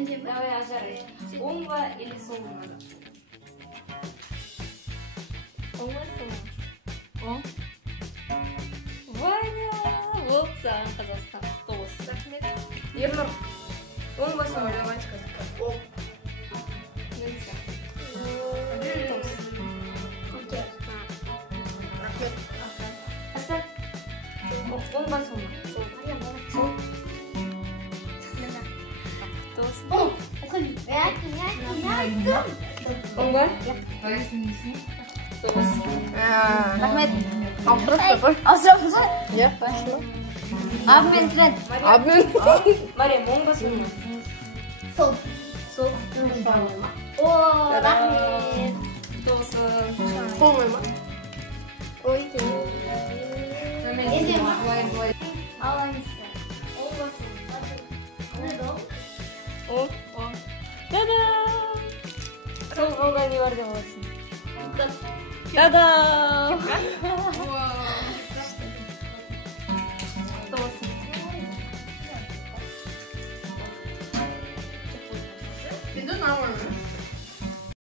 Давай, Ажары. Оңға или солға надо? Оңға солға. Оң. Ваня! Вот саған Қазақстан. Тоғыз. Рахмет. Ернұр. Оңға солға. Оң. Нельзя. Рахмет. Асан. Оңға солға. Сол. Тоғыз. Оңға? Тоғыз. Рахмет. Абдырып та Я пошла. Абмен. Абмен. Мария, оңға солға. Сол. Сол. О, рахмет. Тоғыз. Солмайма. Ой. Алайсы. Оң. Та-дам! Сол қолда не бар деп аласың? Та-дам! Иду нормально.